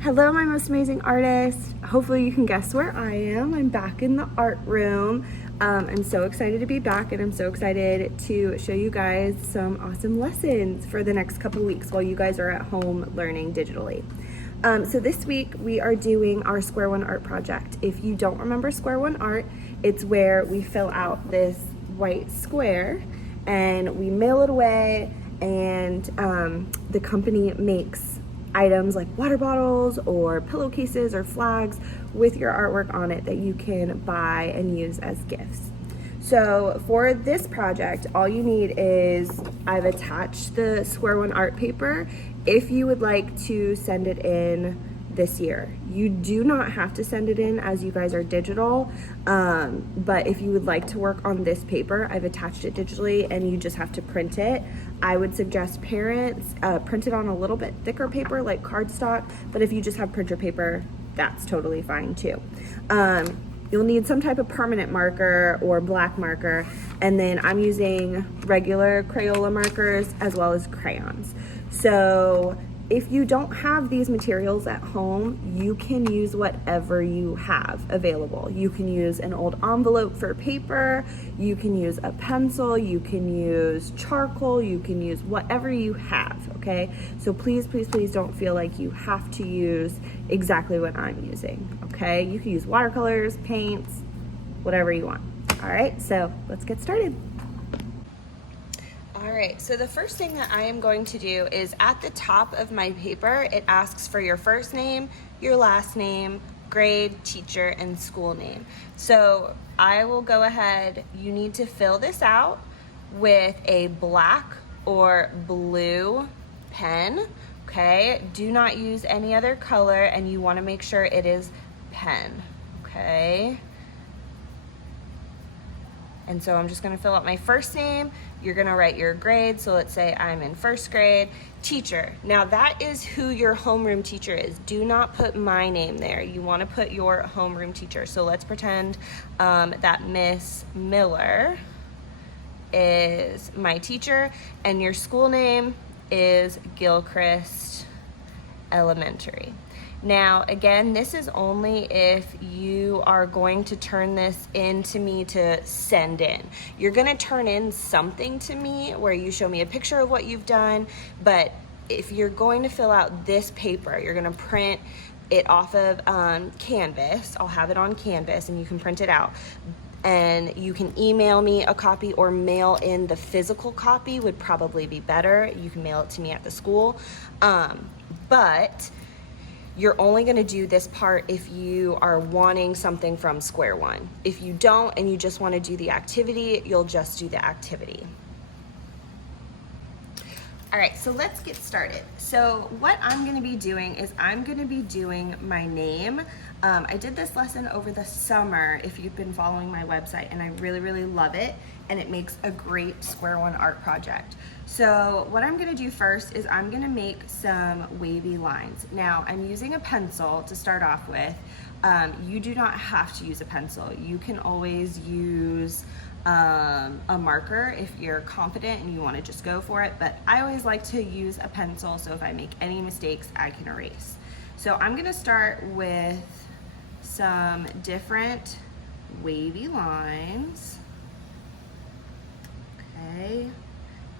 Hello, my most amazing artist. Hopefully you can guess where I am. I'm back in the art room. I'm so excited to be back, and I'm so excited to show you guys some awesome lessons for the next couple weeks while you guys are at home learning digitally. So this week we are doing our Square One art project. If you don't remember Square One art, it's where we fill out this white square and we mail it away, and the company makes items like water bottles or pillowcases or flags with your artwork on it that you can buy and use as gifts. So for this project, all you need is, I've attached the Square One art paper if you would like to send it in this year. You do not have to send it in as you guys are digital, but if you would like to work on this paper, I've attached it digitally and you just have to print it. I would suggest parents print it on a little bit thicker paper like cardstock, but if you just have printer paper, that's totally fine too. You'll need some type of permanent marker or black marker, and then I'm using regular Crayola markers as well as crayons. So if you don't have these materials at home, you can use whatever you have available. You can use an old envelope for paper, you can use a pencil, you can use charcoal, you can use whatever you have, okay? So please, please, please don't feel like you have to use exactly what I'm using, okay? You can use watercolors, paints, whatever you want. All right, so let's get started. All right, so the first thing that I am going to do is at the top of my paper, it asks for your first name, your last name, grade, teacher, and school name. So I will go ahead, you need to fill this out with a black or blue pen, okay? Do not use any other color, and you wanna make sure it is pen, okay? And so I'm just gonna fill out my first name. You're gonna write your grade. So let's say I'm in first grade. Teacher. Now that is who your homeroom teacher is. Do not put my name there. You wanna put your homeroom teacher. So let's pretend that Miss Miller is my teacher, and your school name is Gilchrist Elementary. Now, again, this is only if you are going to turn this in to me to send in. You're gonna turn in something to me where you show me a picture of what you've done, but if you're going to fill out this paper, you're gonna print it off of Canvas. I'll have it on Canvas and you can print it out. And you can email me a copy or mail in the physical copy would probably be better. You can mail it to me at the school. But you're only gonna do this part if you are wanting something from Square One. If you don't and you just wanna do the activity, you'll just do the activity. All right, so let's get started. So what I'm gonna be doing is I'm gonna be doing my name. I did this lesson over the summer if you've been following my website, and I really, really love it, and it makes a great Square One art project. So what I'm gonna do first is I'm gonna make some wavy lines. Now I'm using a pencil to start off with. You do not have to use a pencil. You can always use a marker if you're confident and you want to just go for it, but I always like to use a pencil, so if I make any mistakes I can erase. So I'm gonna start with some different wavy lines. Okay,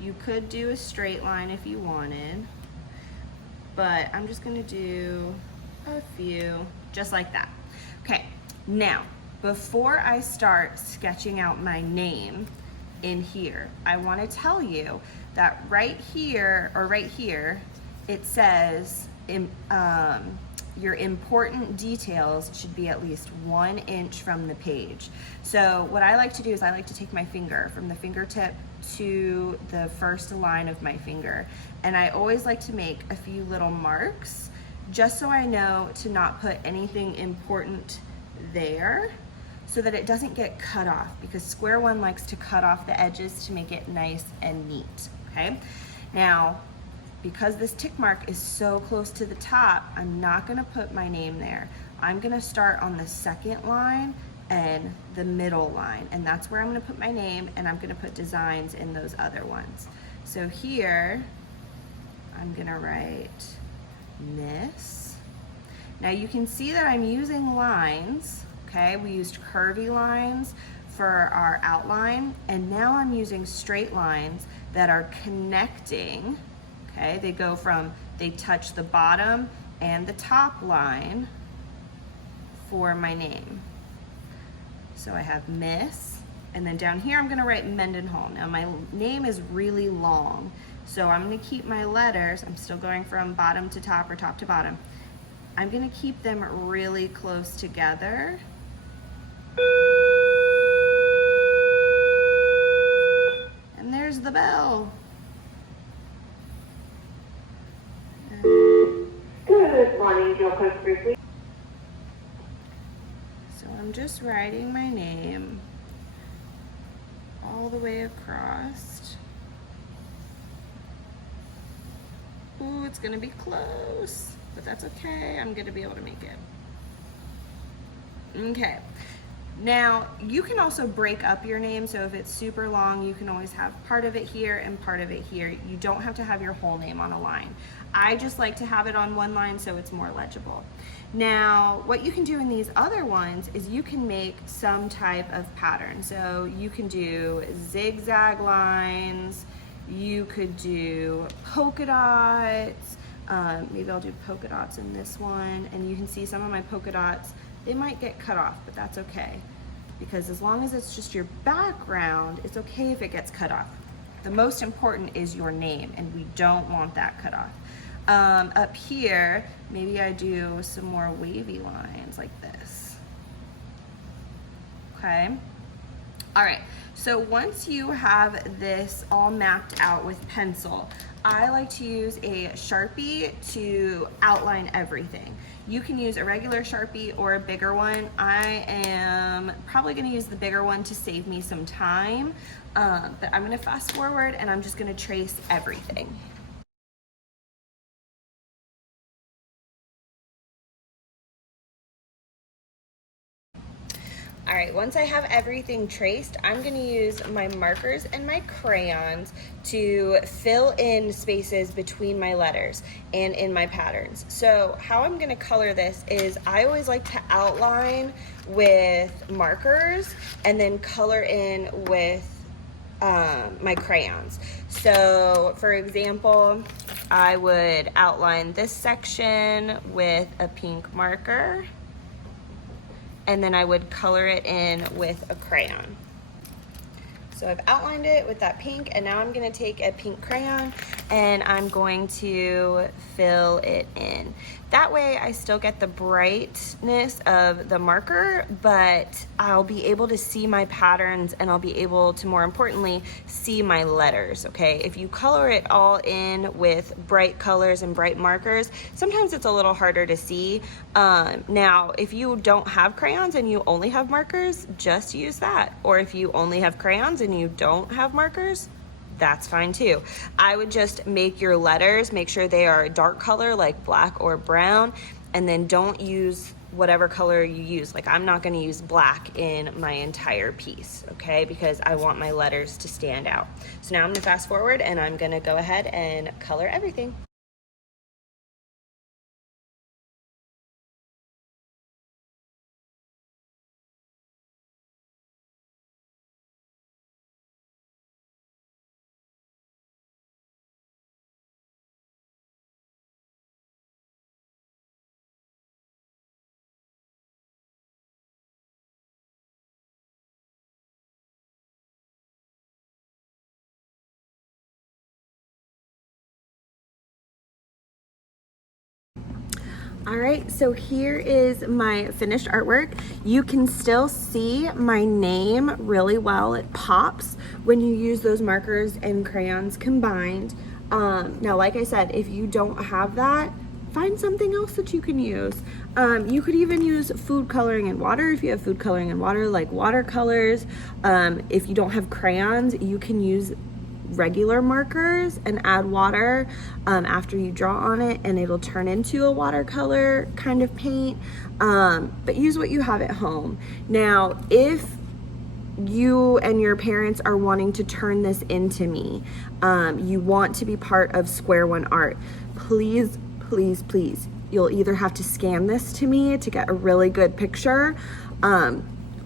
you could do a straight line if you wanted, but I'm just gonna do a few just like that. Okay, now before I start sketching out my name in here, I want to tell you that right here, or right here, it says your important details should be at least 1 inch from the page. So what I like to do is I like to take my finger from the fingertip to the first line of my finger, and I always like to make a few little marks just so I know to not put anything important there, so that it doesn't get cut off, because Square One likes to cut off the edges to make it nice and neat, okay? Now, because this tick mark is so close to the top, I'm not gonna put my name there. I'm gonna start on the second line and the middle line, and that's where I'm gonna put my name, and I'm gonna put designs in those other ones. So here, I'm gonna write Miss Now you can see that I'm using lines, okay? We used curvy lines for our outline, and now I'm using straight lines that are connecting, okay? They touch the bottom and the top line for my name. So I have Miss, and then down here I'm gonna write Mendenhall. Now my name is really long, so I'm gonna keep my letters, I'm still going from bottom to top or top to bottom. I'm gonna keep them really close together. And there's the bell. Good morning, Jill Cook Briefly. So I'm just writing my name all the way across. Ooh, it's gonna be close, but that's okay. I'm gonna be able to make it. Okay. Now, you can also break up your name, so if it's super long, you can always have part of it here and part of it here. You don't have to have your whole name on a line. I just like to have it on one line so it's more legible. Now, what you can do in these other ones is you can make some type of pattern. So you can do zigzag lines, you could do polka dots, maybe I'll do polka dots in this one, and you can see some of my polka dots, they might get cut off, but that's okay. Because as long as it's just your background, it's okay if it gets cut off. The most important is your name, and we don't want that cut off. Up here, maybe I do some more wavy lines like this. Okay. All right, so once you have this all mapped out with pencil, I like to use a Sharpie to outline everything. You can use a regular Sharpie or a bigger one. I am probably gonna use the bigger one to save me some time, but I'm gonna fast forward and I'm just gonna trace everything. All right, once I have everything traced, I'm gonna use my markers and my crayons to fill in spaces between my letters and in my patterns. So how I'm gonna color this is I always like to outline with markers and then color in with my crayons. So for example, I would outline this section with a pink marker, and then I would color it in with a crayon. So I've outlined it with that pink, and now I'm gonna take a pink crayon and I'm going to fill it in. That way I still get the brightness of the marker, but I'll be able to see my patterns and I'll be able to, more importantly, see my letters, okay? If you color it all in with bright colors and bright markers, sometimes it's a little harder to see. Now, if you don't have crayons and you only have markers, just use that. Or if you only have crayons and you don't have markers, that's fine too. I would just make your letters, make sure they are a dark color like black or brown, and then don't use whatever color you use. Like I'm not gonna use black in my entire piece, okay? Because I want my letters to stand out. So now I'm gonna fast forward and I'm gonna go ahead and color everything. All right, so here is my finished artwork. You can still see my name really well. It pops when you use those markers and crayons combined. Now, like I said, if you don't have that, find something else that you can use. You could even use food coloring in water if you have food coloring in water, like watercolors. If you don't have crayons, you can use regular markers and add water after you draw on it, and it'll turn into a watercolor kind of paint. But use what you have at home. Now, if you and your parents are wanting to turn this into me, you want to be part of Square One Art, please, please, please you'll either have to scan this to me to get a really good picture,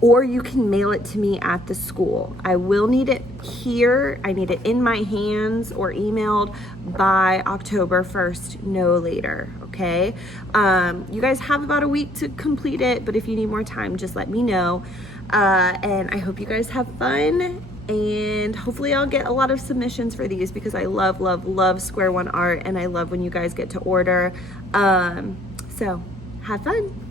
or you can mail it to me at the school. I will need it here. I need it in my hands or emailed by October 1st, no later, okay? You guys have about a week to complete it, but if you need more time, just let me know. And I hope you guys have fun, and hopefully I'll get a lot of submissions for these because I love, love, love Square One art, and I love when you guys get to order. So have fun.